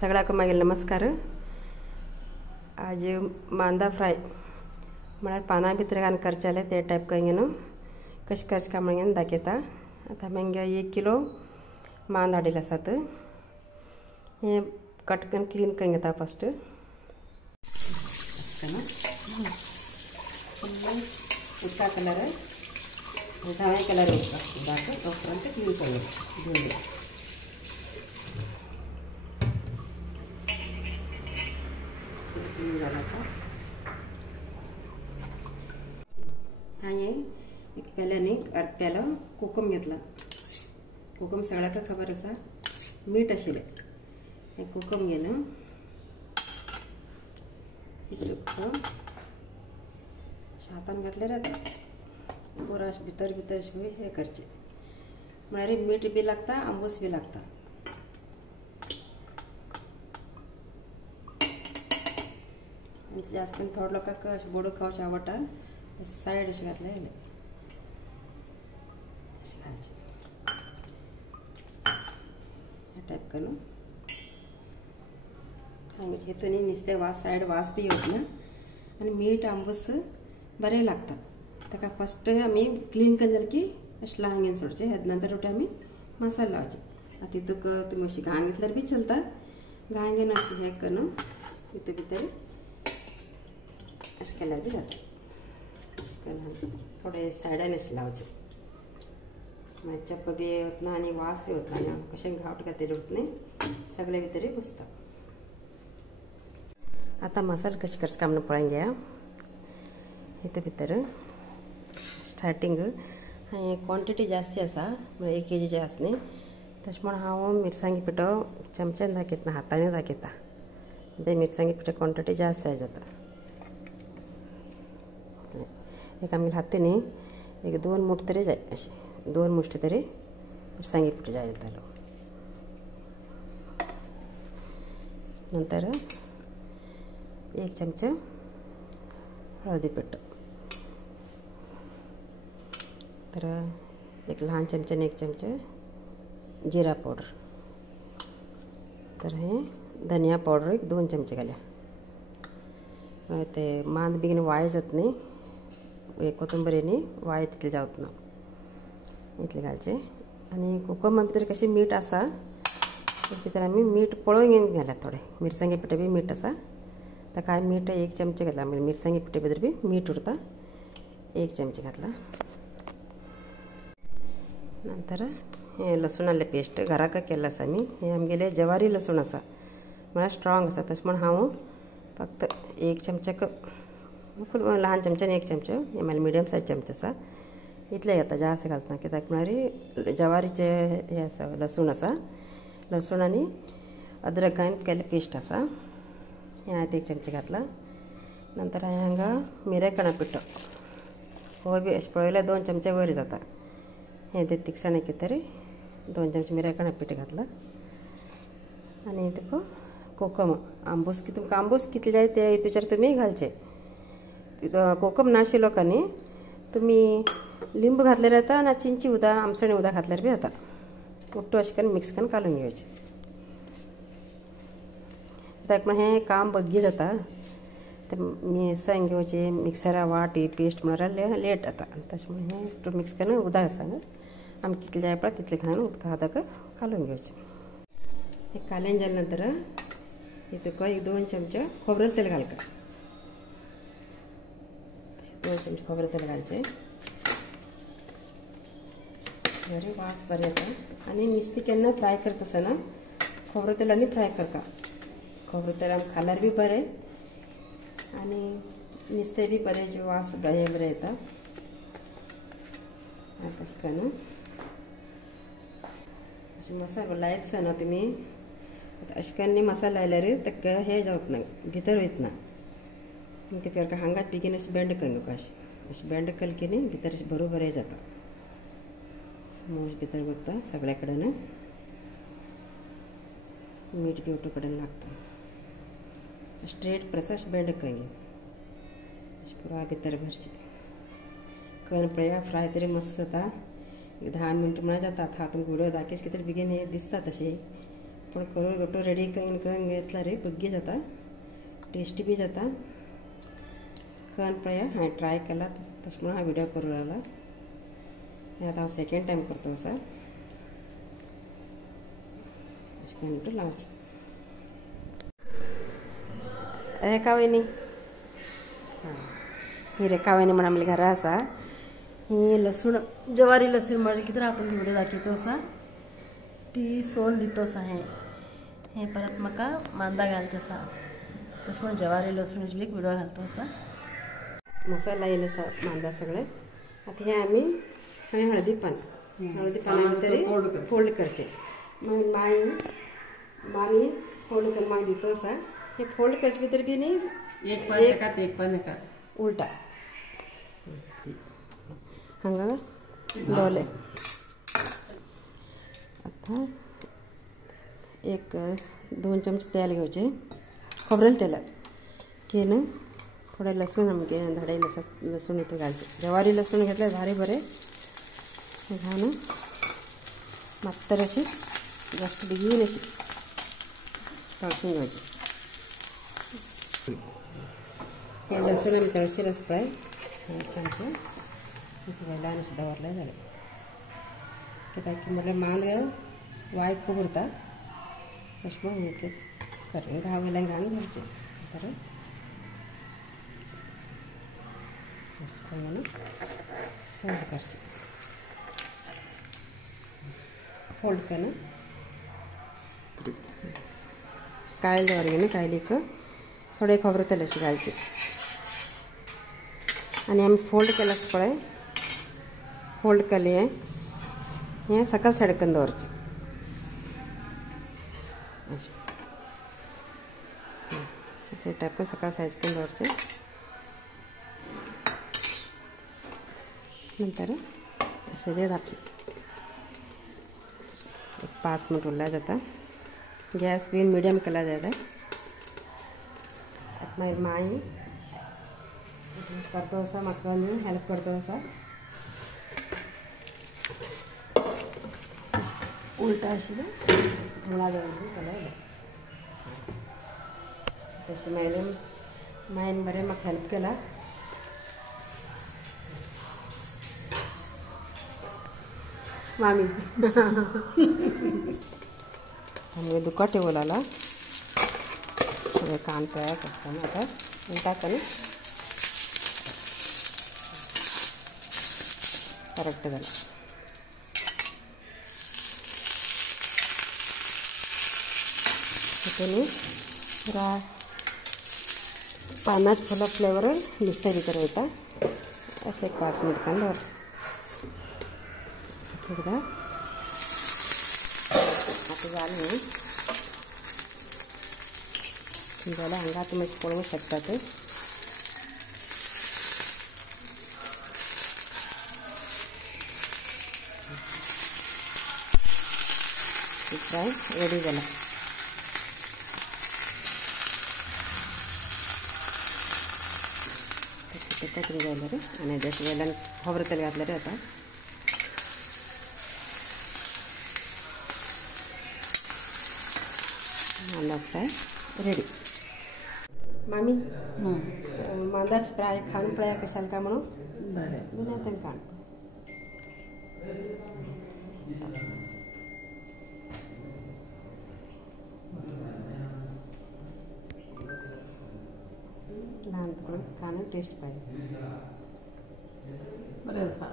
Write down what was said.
सगळ्याक मागील नमस्कार। आज मांदा फ्राय म्हळ्यार पाना भितर घालून करचेले ते टायप करून कशें करचें काय म्हणून दाखयता। आतां हांवें 1 किलो मांद हाडिल्ले आसात। हे कट करून क्लीन करून घेता फर्स्ट। उदका कलर धवे कलर उदकाक उपरांत क्लीन करून क्लीन जाला आता। हांवें एक पेल्यानी अर्द पेलो कोकम घेतला। कोकम सगळ्याक खबर आसा, मीठ आशिल्लें। हे कोकम घेवन हातान घातल्यार जाता। बरो भितर भितर हे करचें म्हळ्यार मीठ बी लागता, आंबूस बी लागता। जास्त थोडे लोकांक बोडू खावचें आवडटा, सायड अशें घातलें जालें। अशें घालचें हे टायप करून हितून नुस्तें वास सायड वास बी येवचना आनी मीठ आंबूस बरें लागता। ताका फर्स्ट आमी क्लीन करून जालें की अशें ल्हान घेवन सोडचें। हेजे नंतर आमी मसालो लावचे। आतां तितूक तुमी अशी घाण घेतल्यार बी चलता। घाण घेवन अशें हे करून भितर भितर अशें केल्यार बी जाता। अशें करून थोडे सायडान अशें लावचें म्हळ्यार चप्प बी वतना आनी वास बी वतना आनी कशें घावट घातलेलें उरता सगळे भितर बसता। आतां मसालो कशें करचें काय म्हणून पळोवन घेया। हितून भितर स्टार्टींग हांवें क्वॉन्टिटी जास्ती आसा, म्हळ्यार 1 kg आसा न्ही, तशें म्हण हांव मिरसांगे पिठो चमच्यान दाखयतना, हातांनी दाखयता। ते मिरसांगे पिठो क्वॉन्टिटी जास्त जाय जाता। एक आमी हाती न्ही एक 2 मुठ तरी जाय, अशें 2 मुश्टी तरी मिरसांगे पिठो जाय जातालो। नंतर 1 चमचो हळदी पिठो, तर एक ल्हान चमच्यान 1 चमचो जिरा पावडर, तर हे धनिया पावडर एक 2 चमचे घाल्या। ते मांद बेगीन वाय जाता न्ही, कोथंबरीनी वाय तितले जावचना, इतले घालचे। आनी कोकमा भितर कशें मीठ आसा, भितर आमी मीठ पळोवन घेवन घाल्यात। थोडे मिरसांगे पिठो बी मीठ आसा, ताका हांवें मीठ 1 चमचो घातला। म्हणजे मिरसांगे पिठो भितर बी मीठ उरता, 1 चमचो घातला। नंतर हे लसूणाले पेस्ट घराक केल्लो आसा आमी। हे आमगेले जवारी लसूण आसा, म्हळ्यार स्ट्रॉंग आसा। तशें म्हण हांव फक्त 1 चमच्याक फूल ल्हान चमच्यान 1 चमचो, हे म्हळ्यार मिडियम सायज चमचो आसा, इतले घेता, जास्त घालतना। कित्याक म्हळ्यार जवारीचे हे आसा लसूण आसा, लसूण आनी अद्रक घालून केल्ले पेस्ट आसा। हे हांवें 1 चमचो घातला। नंतर हांवें हांगा मिरेकणा पिठो हो बी अशें पळयल्यार 2 चमचे वयर जाता। हे ते तिखसाण तरी 2 चमचे मिरेकणा पिठो घातला। आनी तुका कोकम आंबूस तुमकां आंबूस कितले जाय ते हितूचेर तुमी घालचे। कोकम नाशिल्लो का न्ही तुमी लिंबू घातल्यार जाता, ना चिंची उदक आमसणी उदक घातल्यार बी जाता। उट्टू अशें करून मिक्स करून कालून घेवचें। कित्याक हे काम बग्गी जाता, ते मिरसांग घेवचे, मिक्सरा वाट ही पेस्ट मारल्यार लेट जाता। तशें म्हणून हे उट्टू मिक्स करून उदक आसा आमकां कितले जाय पळय तितले घालून उदक कालून घेवचें। हे कालें जाले नंतर हितूक 2 चमचो खोबरेल तेल घालता। 2 चमचे खोबरेल तेल घालचें, बरें वास बरें येता। आनी नुस्तें केन्ना फ्राय करता आसतना खोबरेल तेलांनी फ्राय करता। खोबरेल तेलान खाल्यार बी बरें आनी नुस्तें बी बरें वास बरें येता। तशें करून अशें मसालो लायत आसतना तुमी अशें करून मसालो लायल्यार ताका हे जावचना, भितर वयतना। कितें करता हांगाच बेगीन अशें बेंड करून घेवपा, अशें बेंड केलें की न्ही भितर अशें बरें जाता। समोश भितर वता सगळ्या कडेन, मीठ बी उठू कडेन लागता। स्ट्रेट प्रेस अशें बेंड करून घेवप, अशें पुरो भितर भरचें। करून पळया फ्राय तरी मस्त जाता। 10 मिनट म्हळ्यार जाता। हातून घुडो दाखयश कितें बेगीन हे दिसता तशें थोडं करून गोटो रेडी करून घेतला रे बग्गी जाता टेस्टी बी जाता कन पळया हांवें ट्राय केला तशें म्हणून हा व्हिडिओ करूं लागला हे आतां हांव सेकंड टायम करता असा अशें करून म्हणटा लावचें रेखा वयनी ही रेखा वयनी म्हणून आमली घरा आसा ही लसूण जवारी लसूण म्हणजे कितें हातून व्हिडिओ दाखयतो असा ती सोल दितो असा हे परत म्हाका मांदा घालचें आसा तशें म्हणून जवारी लसूणची बी एक व्हिडिओ घालतो असा मसाला येयले आसा मांदा सगळे आतां हे आमी हळदी पाना भितर फोल्ड करचे मागीर मामी फोल्ड करून म्हाका दितो आसा हे फोल्ड करचे भितर बी न्ही एक पान उलटा हांगा दवरले आतां एक 2 चमचे तेल घेवचे खोबरेल तेल की न्हू थोडे लसूण आमगे धाडयले आसा लसूण हितून घालचे जवारी लसूण घेतल्यार भारी बरें घालून मात्तर अशी जस्ट बेगीन अशी तळसून घेवची हे लसूण आमी तळशीर आसा पळय 1 चमचे वयल्यान अशें दवरलें जालें कित्याक म्हणल्यार मांद वायट खूब उरता तशें म्हणून घेतलें खरें घाव वयल्यान घालून घालचें सर फोल्ड करचें फोल्ड करून कायल दवरलें कायलीक थोडे खोबरेल अशें घालचें आनी आमी फोल्ड केलां पळय फोल्ड केलें हें सकयल सायड करून दवरचें अशें हे टायप करून सकयल सायड करून दवरचें नंतर अशें तें धापचें 5 मिनट उरल्यार जाता गॅस बी मिडियम केल्यार जाता मागीर माई करतो आसा म्हाका हेल्प करतो आसा उलटा अशी मुळा दवरली जाल्यार तशें मायन बरें म्हाका हेल्प केला मामी आमगे दुकोटे उरला सगळे कान तयार करताना आतां उलटा करून करेक्ट जालें हितून पानाचे फुलां फ्लेवर मिक्सर भितर वयता अशें 5 मिनट कान दवरचें एकदां आतां जालें न्हू जाल्यार हांगा तुमी अशें पळोवंक शकतात फ्राय रेडी जाला तिखट जालें रे आनी जस्ट वयल्यान खोबरेल तेल घातलें रे आतां मांदा फ्राय रेडी मामी मांदाच फ्राय खावन पळया कशाल काय म्हणून बरें दुनिया तांकां ल्हान करून खाण टेस्ट पाहिजे बरें आसा